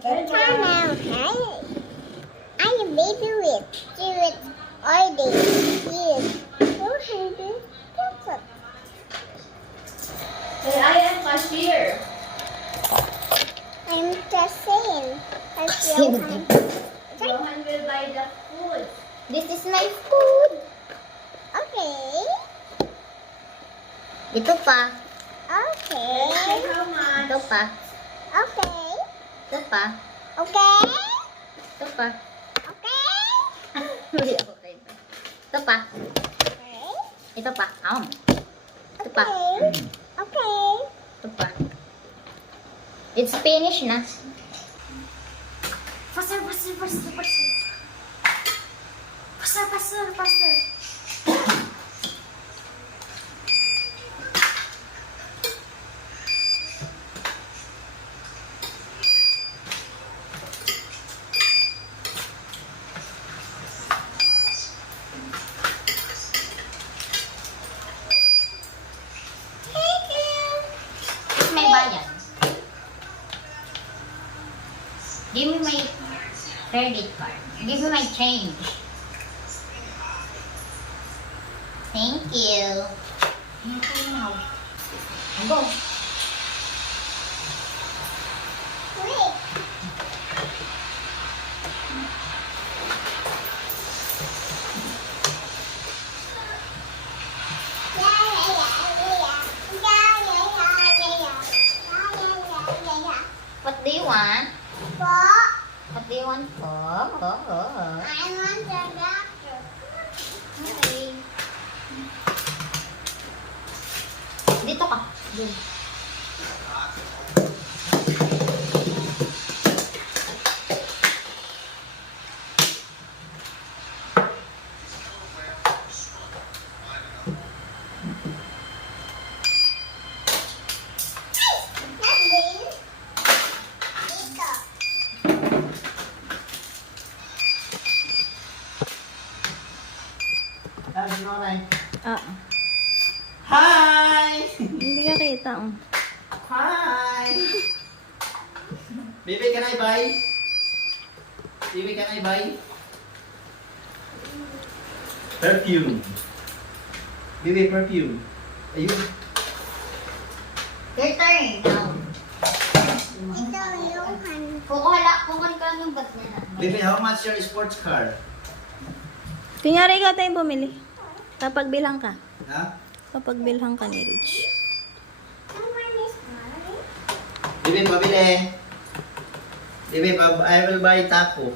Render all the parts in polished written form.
don't know, okay? I'm a baby with all day. Yes. Oh, baby. That's Hey, I am cashier. I'm just saying. Johan will buy the food. This is my food. Okay. Ito pa. Okay. Say how much? Ito pa. Okay. Ito pa. Okay. Ito pa. Okay. Uy, okay pa. Ito pa. Okay. Ito pa. Ito pa. Okay. Okay. Ito pa. It's finished na. Faster, faster, faster, faster. Faster, faster, faster. May bayan. Give me my credit card. Give me my change. Thank you. Thank you now. Go. Wait. What do you want? What? What do you want? Oh. I want the doctor. Okay. Dito ka. Dun. Ah, Hi! hindi ka kita. Oh. Hi! Baby, can I buy? Baby, can I buy? Perfume. Baby, perfume. Ayun. Your turn now. Ito yung Kukunin ko lang yung bag niya. Baby, how much your sports car? Kunyari ikaw tayong bumili. Kapag bilang ka. Ha? Kapag bilhan ka ni Rich. Baby, pabili. Baby, I will buy taco.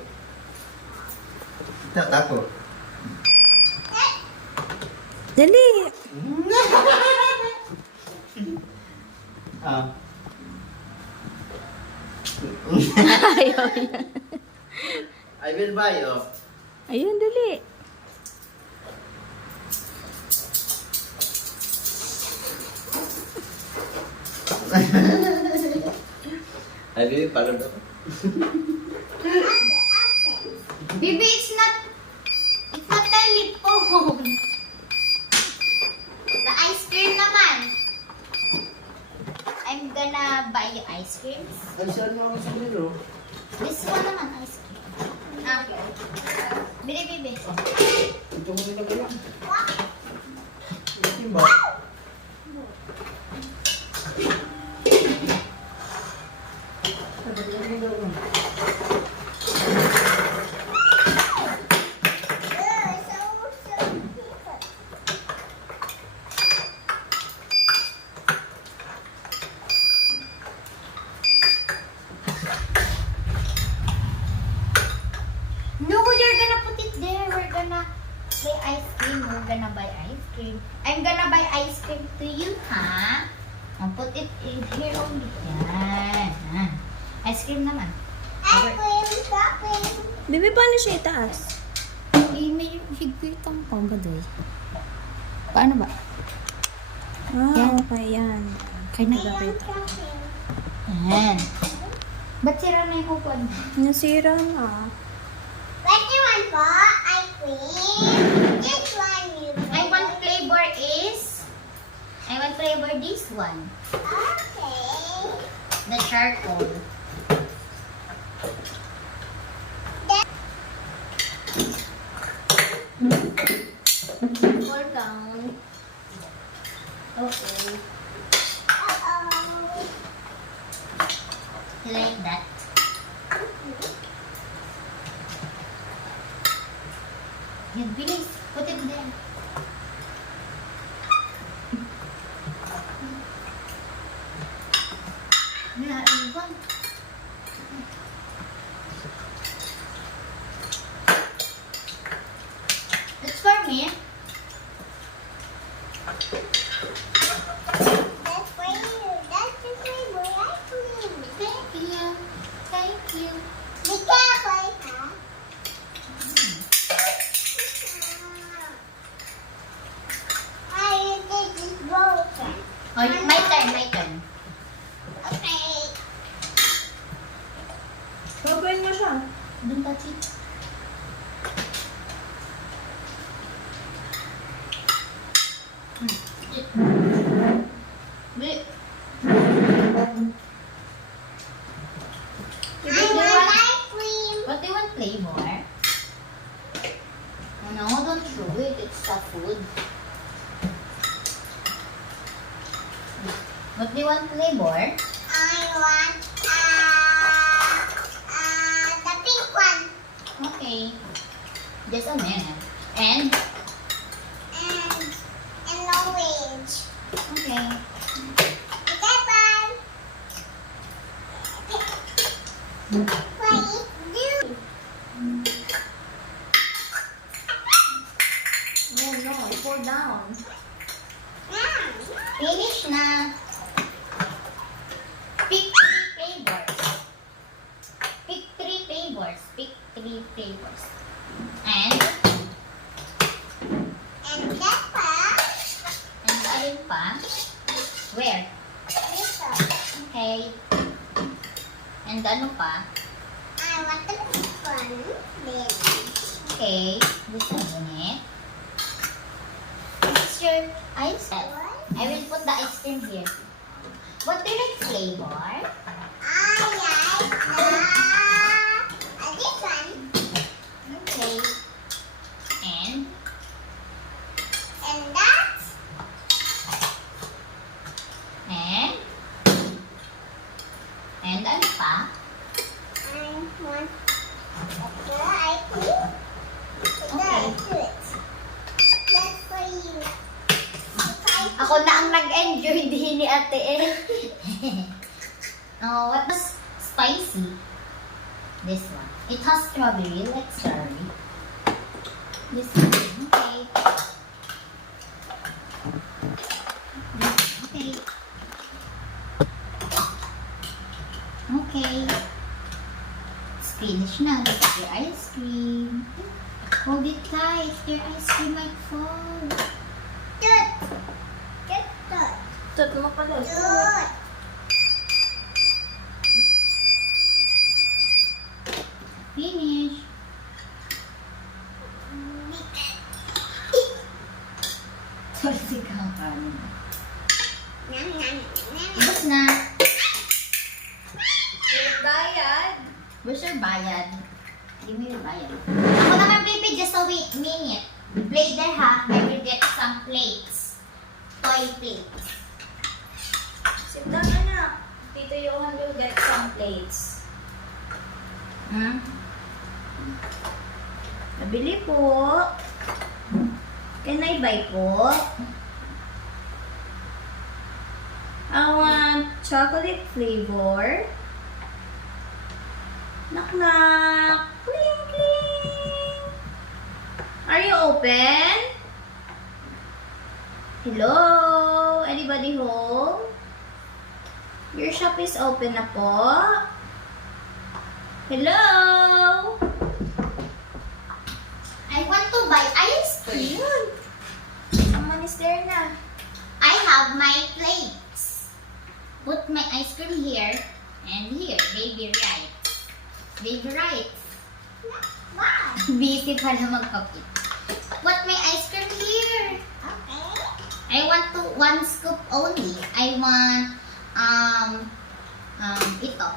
Taco. Dali! Ah. Ayaw niya. I will buy, oh. Ayun, dali. Ay, baby, pagod ako. Bibi, it's not telephone. The ice cream naman. I'm gonna buy you ice cream. Ay, saan mo ako sa menu? This one naman, ice cream. Ah. Bili, Bibi. Ito mo nilagay lang. Ito ba? No, you're gonna put it there. We're gonna buy ice cream. We're gonna buy ice cream. I'm gonna buy ice cream to you, ha? I'll put it in here only. Yan. Ah. Ice cream naman. Bibi, paano siya itaas? Eh, may higpitan pa ba doy? Paano ba? Ah, Yan. okay, yan. Kaya nagkakita. Yan. Ba't sira na yung kupad? Nasira na. What do you want po? Ice cream. This one you I want flavor is... I want flavor this one. Okay. The charcoal. Fall down. Okay. Uh-oh. Like that. Yan, bilis. Put it there. Naiwan. It's for me. That's for you. That's the flavor ice cream. Thank you. Thank you. Be careful, huh? I think it's broken. Oh, my turn, my turn. Okay. Gagawin mo siya. Don't touch it. Wait. I want ice cream. What do you want flavor? Oh, no, don't throw it. It's the food. What do you want flavor? I want the pink one Okay. Just a minute. And? and orange. Okay. Okay, bye. What is do? No, fall down. Finish na. Pick 3 flavors. Pick 3 flavors. Pick 3 flavors. And And that one. alin pa? Where? This one. Okay. And ano pa? I want the pink one. Then. Okay. Just a minute. What's your ice cream? I will put the ice cream here. What do you like flavor? I like this one. Okay. And And that. and ano pa? I want the ice cream. Okay. That's for you. Ako na ang nag-enjoy din ni ate eh. Oh, what was spicy? This one. It has strawberry, like strawberry. This one. Okay. Okay. Okay. It's finished na. Look at your ice cream. Hold it tight. Your ice cream might fall. Good. Get good. Tut mo pala. Good. Finish. Sorry, sigaw ka. Nom, nom, nom. Ubus na. Bayad. Where's your bayad? Give me your bayad. Ako naman, baby, just a minute. Play there, ha? I will get some plates. Toy plates. Sit down, anak. Tito Johan will get some plates. Hmm? Nabili po. Can I buy po? I want chocolate flavor. Knock knock. Cling cling. Are you open? Hello? Anybody home? Your shop is open na po? Hello? I want to buy ice cream. Someone is there na. I have my plates. Put my ice cream here and here. Baby right. Baby right. Wow. Busy pala magkapit. Put my ice cream here. Okay. I want one scoop only. I want ito.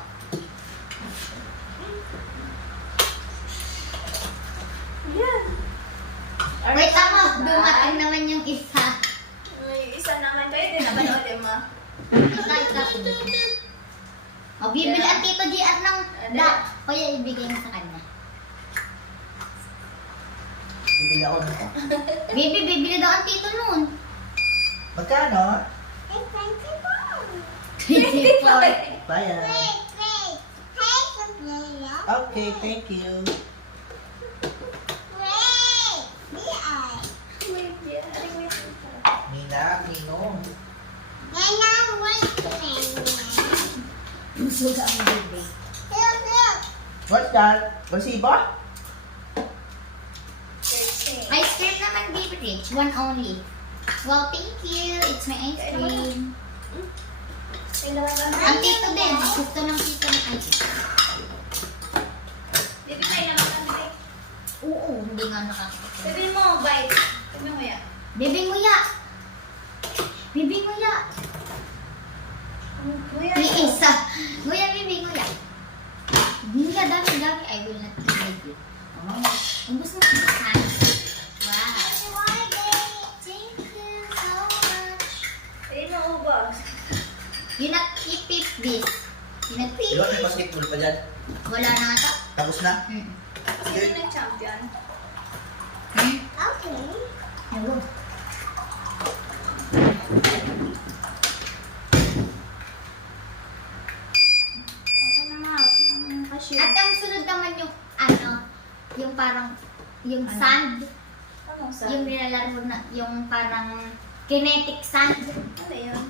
Wait lang mo, dumating naman yung isa. May isa naman. Pwede naman ulit mo. O, bibili ang Tito JR ng Kuya, ibigay mo sa kanya. Bibili ako nito. Bibi, bibili daw ang Tito nun. Magkano? It's 24. 24. Bayan. Wait. Hey, Sophia. Okay, thank you. Wait. Yeah. Wait, yeah. Wait. Nina, Ninong. And now wait a minute. Musuga ang bibi. Look. What's that? Resibo? Ice cream naman, Baby Rich. One only. Well, thank you. It's my ice cream. Ang Tito din. Gusto ng Tito ng ice cream. Bibi tayo naman kami. Oo, hindi nga nakakita. Bibi mo, bite. Bibi mo yan. Bibi nguya. Bibi nguya. Kuya. May isa. Nguya, bibi nguya. Nguya, dami-dami. I will not eat it. Oh, ubus na. Ha? Wow. Thank you so much. Ayun mo, ubos. You not keep this. You not keep Di ba may basketball pa dyan? Wala na ata. Tapos na? Sino nag-champion? Okay. Hello. Okay na nga. Cashier. At ang sunod naman yung yung parang yung sand, Anong sa? yung nilalaro na yung parang kinetic sand, Ano yun?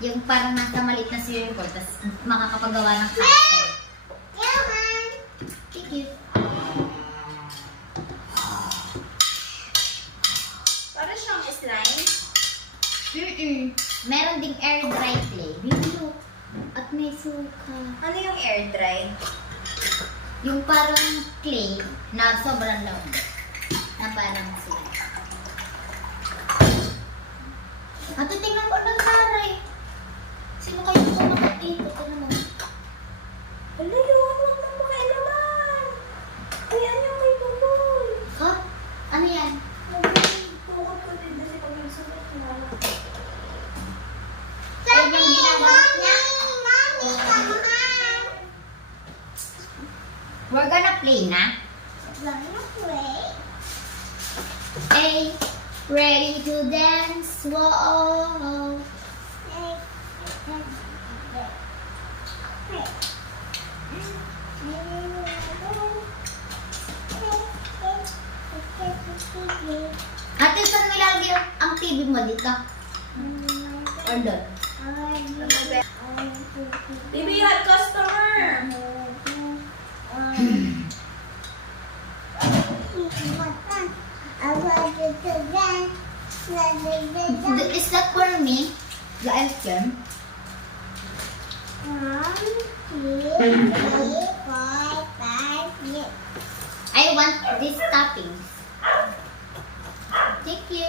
yung parang nasa maliit na swimming pool tapos makakapagawa ng castle. Johan. Thank you. Para siyang slime. Meron ding air dry clay. Bibilo. At may suka. Ano yung air dry? Yung parang clay na sobrang lambot. Na parang sila. At tingnan ko ng taray. Sino kayo kumakat dito? Tingnan mo. Wala yun. Huwag na makailaman. Ayan yung may bubol. Ha? Ano yan? Tukot ko din kasi pag nagsulat na. Ano yung ginagamit niya? Mommy, come on. We're gonna play na. Gonna play. Hey, ready to dance? Whoa. Ate, saan nilalagay ang TV mo dito? Or doon? Bibi, you had customer. I want you to dance. Is that for me? The ice cream? 1, 2, 3, 4, 5, 6. I want these toppings. Thank you.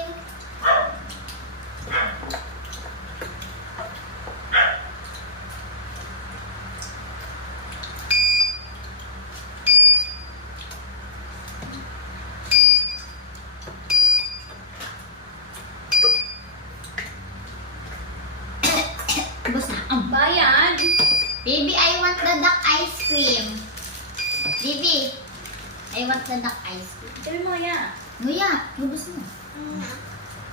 Ubus na. Bayan. Baby, I want the duck ice cream. Baby, I want the duck ice cream. Bibi mo yan. Nguya, ubus na.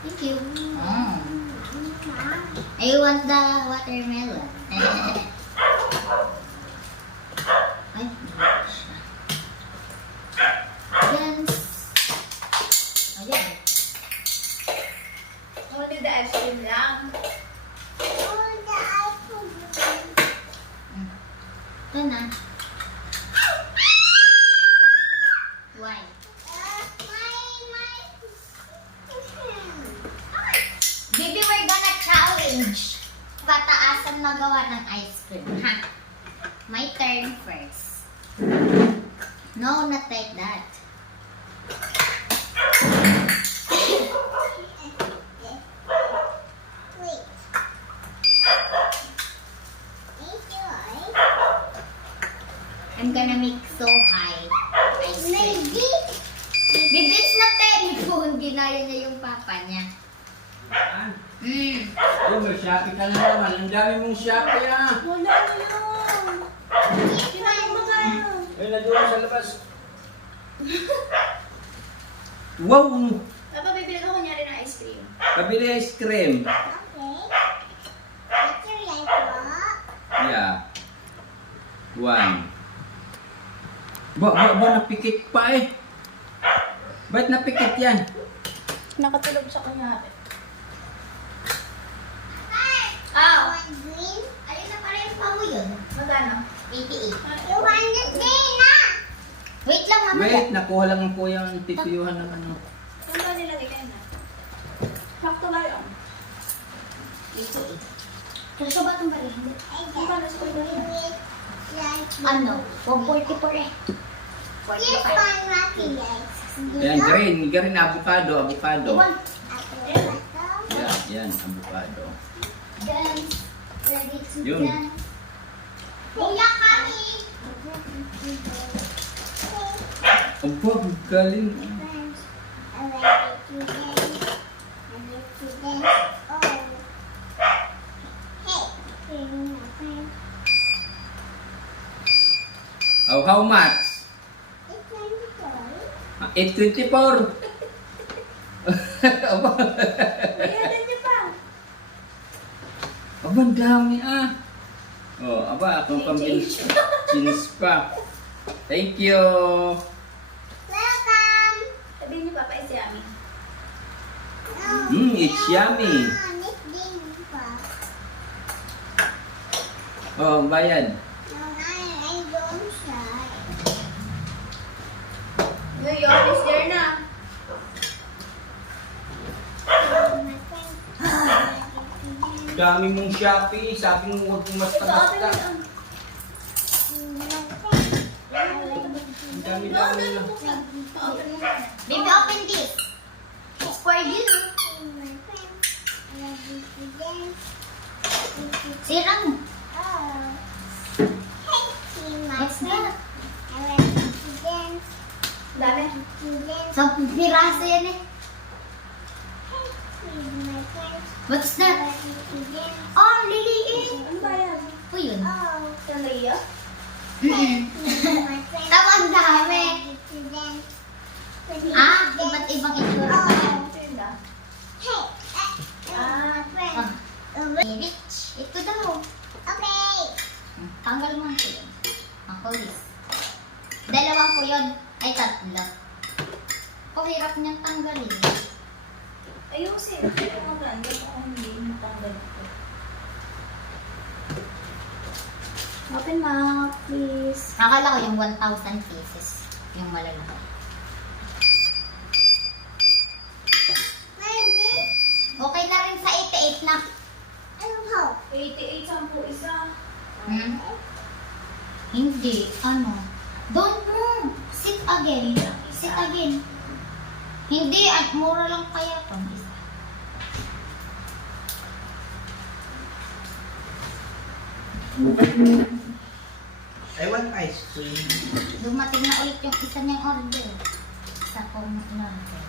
Thank you. I want the watermelon. Ay, dance. Ayan. Only the ice cream lang. Ito na. Why? Baby, we're gonna challenge. Pataasan magawa ng ice cream, ha? My turn first. No, not like that. Wait. I'm gonna make so high ice cream. Maybe Baby, it's not telephone. Ginaya niya yung papa niya. Oh, may Shopee ka na naman. Ang dami mong Shopee ah. Wala na yun. Kinain mo tayo. Ay, naduwa sa labas. Wow! Papa, bibili ko kunyari ng ice cream. Pabili ice cream. Okay. What's your life, Rock? Yeah. 1. Napikit pa eh. Ba't napikit yan? Nakatulog sa kunyari. Oh, One green. ayun na pala yung pamo yun. Magkano? 88. You want to stay na? Wait lang, mama. Wait, nakuha lang po yung titiyuhan ng ano. Ano ba nilagay kayo na? Sakto ba yun? 88. Pero ba itong bali? Hindi. I Ang balas ko ba yun? like Ano? 144 eh. this 45. one, Rocky legs. Yan, green, avocado. Iwan. Yan, avocado. Dance. Ready to Yun. dance. Kuya kami. Aba, galing. I like to dance. I like to dance. Oh. Hey, my friend. Oh, how much? It's my toy. 824. Aba, Bayaran niyo pa. aba, ang dami ah. Oh, aba, akong pambili. Chins pa. Thank you. Welcome. Sabihin niyo, Papa, is yummy. It's yummy. This game pa. Oh, ang bayad. No, I don't shy. New York is there na. My friend. Dami mong Shopee. Sabi mo huwag mong Ito, open basta-basta. mo. Ang dami-dami na. Open mo na. Baby, open this. It's for you. My friend. I like to dance. Sira mo. Oh. Hey, see my What's friend. that? I like to dance. Dami. To dance. 10 piraso yan eh. Hey, see my friend. What's I that? like to dance. Oh, liliin. Ano ba yan? O yun. Oh. Sandaya? Mm-mm. See my friend. Tama, ang dami. I like to dance. Ah, iba't ibang itsura pa yan. Oh. Ito yun da. Hey, my friend. Ah, rich. Ito daw. Okay. Tanggal mo ko yun. Ang kulis. 2 ko yun. Ay, 3. Ang hirap niyang tanggalin. Ayusin. Ito mo lang. Ito ko hindi matanggal ito. Open mouth, please. Akala ko yung 1,000 pieces. Yung malalaki. Mandy, Okay na rin sa 88 na. anong hope? 88, 10 isa. Hmm? Hindi. Ano? Don't move. Sit again. Sit again. Hindi. Mura lang kaya ito. Isa. I want ice cream. Dumating na ulit yung isa niyang order. Isa kong order.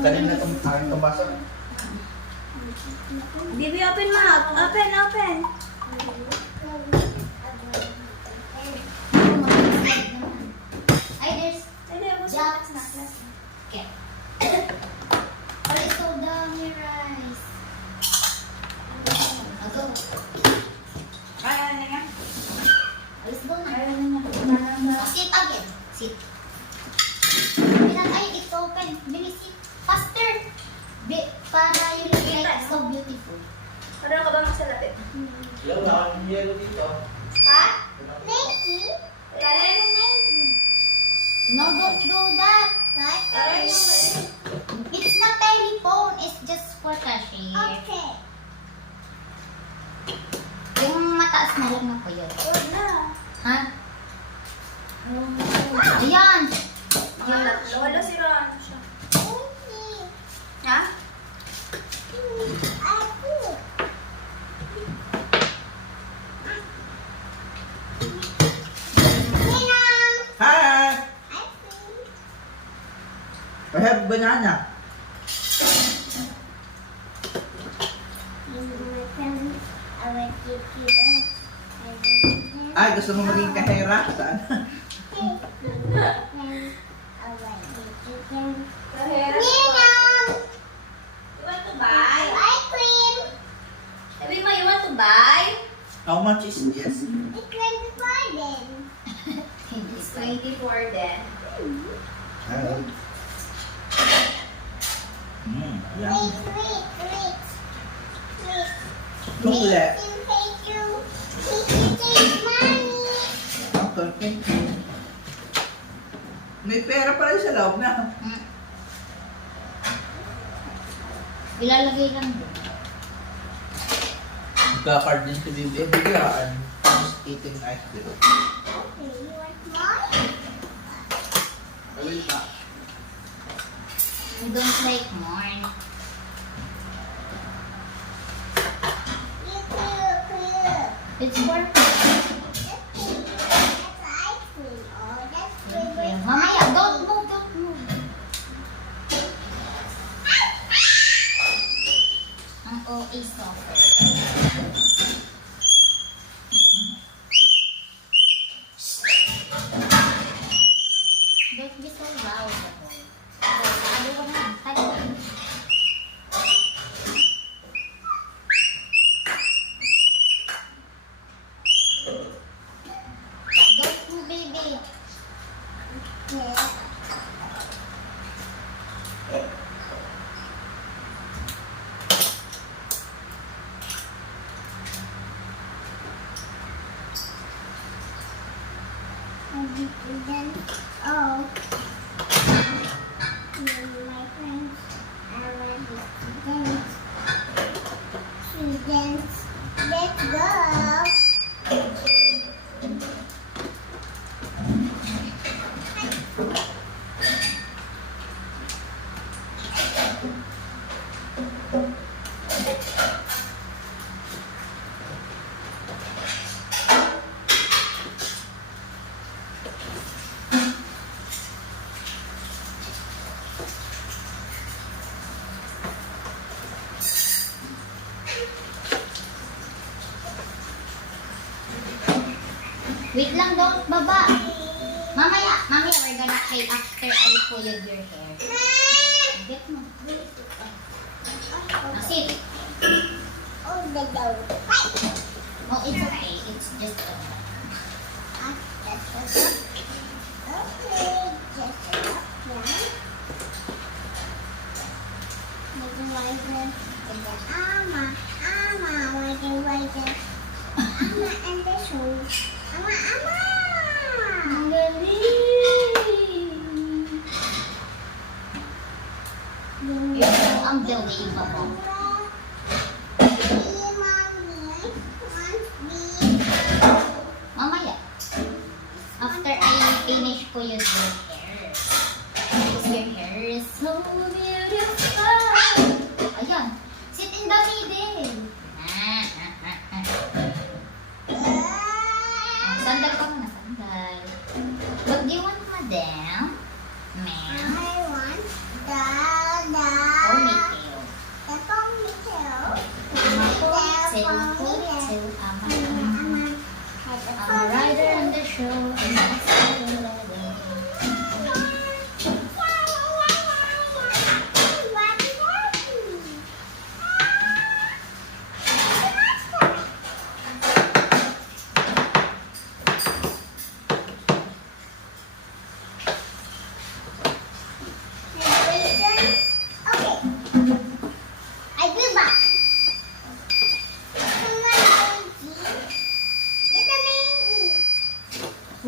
Kanina itong baso. Baby, open mouth. Open, open. Ay, there's Ay, di, what's Jack's. next na? Okay. It's so dami rice. Ago. Kaya na nga. Alis doon na. Kaya na nga. Sit again. Sit. Ay, it's open. Bilis, sit. Faster. Para you look like so beautiful. Meron ka ba magsalapit? Yellow dito. Ha? Mickey? Kaya No, don't do that. It's not telephone. It's just for cashier. Okay. Yung mataas na lang ako yun. Huwag na. Ha? Ayan. Wala si Ron. Mickey. Ha? Aku. Ninang. Hi! I have banana. My friends, I will give you this. I will give you Ay, gusto mo maging kahera? Saan? this. My friends, I will give you this. Kahera po. Ninong! You want to buy? Ice cream! Sabi mo, you want to buy? How much is this? It's 24 then. It's 24 then. Ay. Yum. Wait. Chocolate. Thank you. Take money. Okay, thank you. May pera pa rin sa loob na. Ilalagay lang doon. Magka-card din si Bibi. Biglaan. Just eating ice cream. Okay, you want more? Gawin pa. I don't like more. You too. It's for That's ice cream. Oh, that's favorite. Mamaya, don't move. Ang OA soft. Don't be so loud. Ano ba na? Tayo. Don't move, baby. Yeah. And then, oh, my friends, I will be students. Let's go. Wait lang, don't baba. Mamaya, we're gonna play after I folded your hair. Get mo. Now sit. Oh, the door. Oh, it's okay. It's just Okay, just up now. Maybe wiser. And then Ama, wiser. Ama and the shoes. Ama. Ang galing. Ito ang believable. Mamaya. After I finish ko yung hair. Because your hair is so beautiful. Ayan. Sit in the middle. Sandal ka muna, sandal. What do you want, madam? Ma'am? Ponytail. Ponytail. I'm a rider on the show. And that's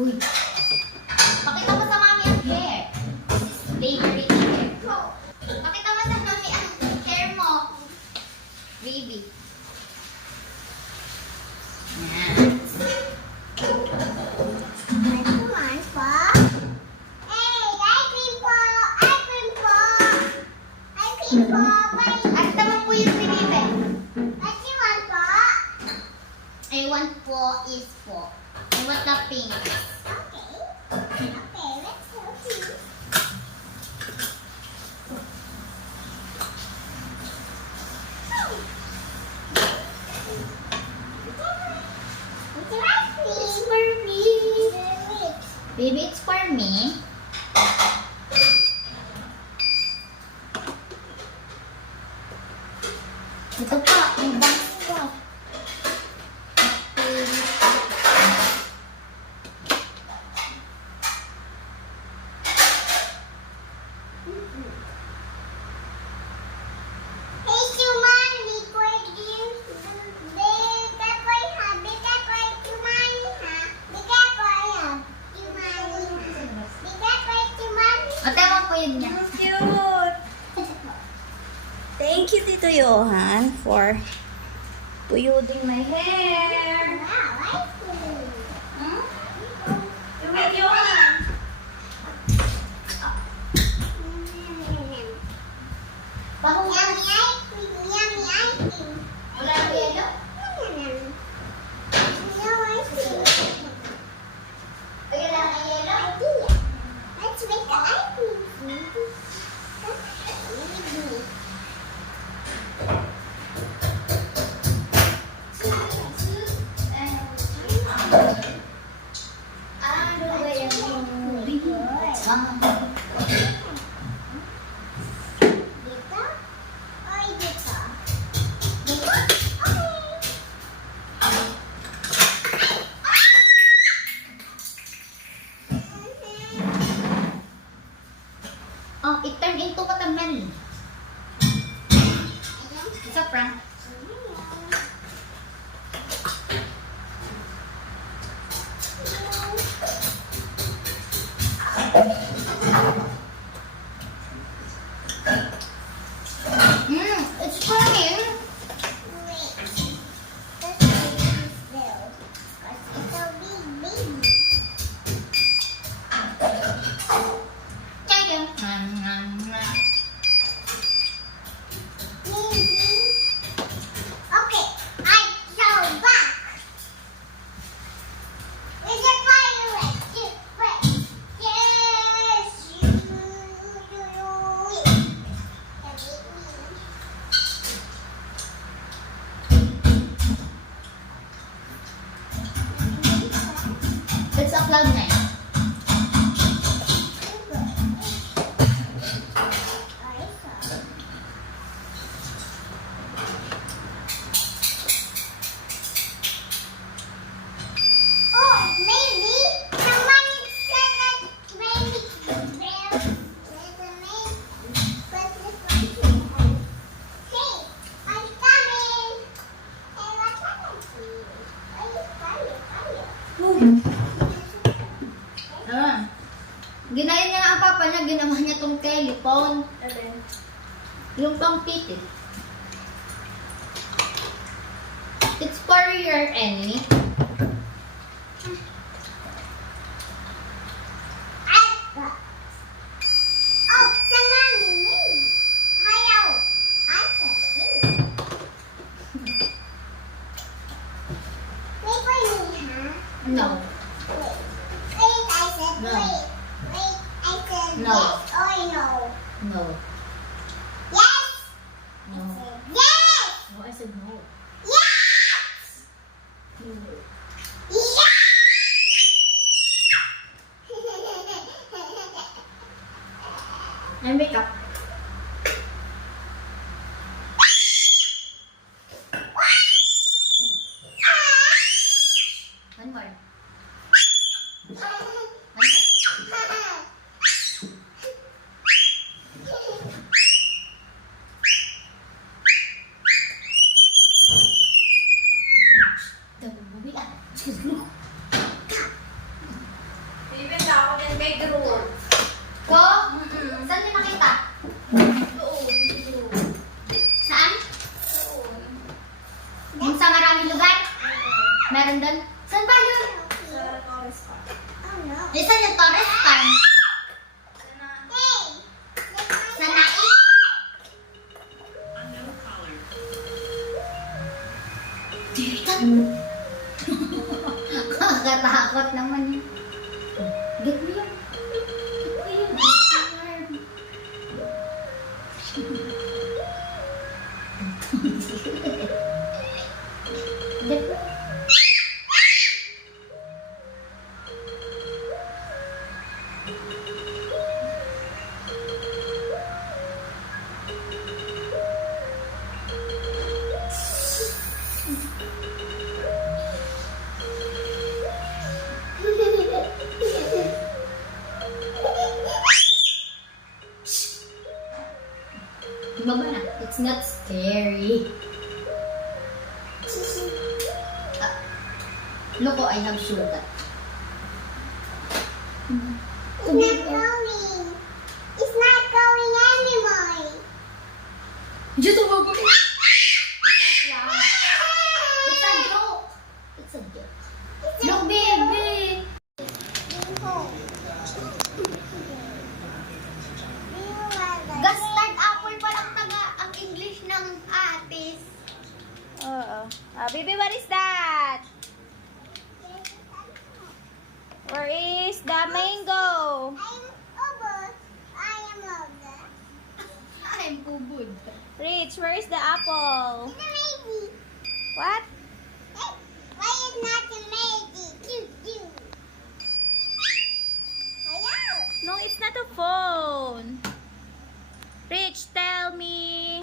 Uy. Pakita mo sa mami ang hair. This is favorite hair. Pakita mo sa mami ang hair mo. Baby. Yan. At tama po yung pinili. I want po is po. I want the pink. Baby, it's for me. Ito pa, may box pa. Hey, Chuman, before you, be careful, ha? Be careful, Chuman, ha? Be careful, ha? Chuman, ha? Be careful, Chuman. Ate, ewan ko yun niya. Ang cute! Thank you, Tito Johan, for puyuding my hair. Wow, I see. Hmm? Wait, Johan. Baho Yummy ice cream, yummy ice cream. Wala na yelo? No ice cream. Wala na yelo? Idea. Let's make the ice cream. Ano ba yan? Dito? Or dito? Dito? Oh, it turned into watermelon. It's a prank. It's burning. Wait. Let's make this build. Because it's so big, baby. Kaya. Okay, I go back. Is it firework? Yes, you. It's a cloud nine. Oh, maybe somebody said that maybe there's a name, but this one hey, I'm coming. Hey, what's happening? Are you fire? Ginaya niya ang papa niya, ginawa niya tong telephone. Alin? Yung pang titi. It's for your enemy. Oh, someone me. Hello. I said me. Wait for me, huh? No. Wait. Wait, I said No. wait. Wait, I said No. yes or no. No. Yes. No. Yes. No, I said no. Yes. Yes. And wake up. One more. One more. Dabubi ah. Excuse me. Even ako din may drawer. Ko? Saan niyo nakita? Saan? Yung sa maraming lugar? Meron doon? Saan ba yun? Sa Torres Park. Oh no. Saan yung Torres Farm? Hey. Sa Nai? Diritan. Kakatakot naman yun. Get mo yun. Get mo yun. Get mo. It's not scary. Look, I have sugar. It's not going. It's not going anymore. Diyos, tumawag ko. It's a joke. It's a joke. Look, baby. Custard apple pa lang taga ang English ng atis. Oo. Baby, what is that? Where is the mango? I'm ubod. Rich, where is the apple? What? Why is not the magic? Hello? No, it's not a phone. Rich, tell me.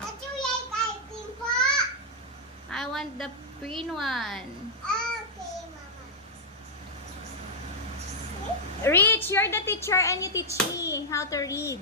Would you like ice cream po? I want the green one. Okay, Mama. Rich, you're the teacher and you teach me how to read.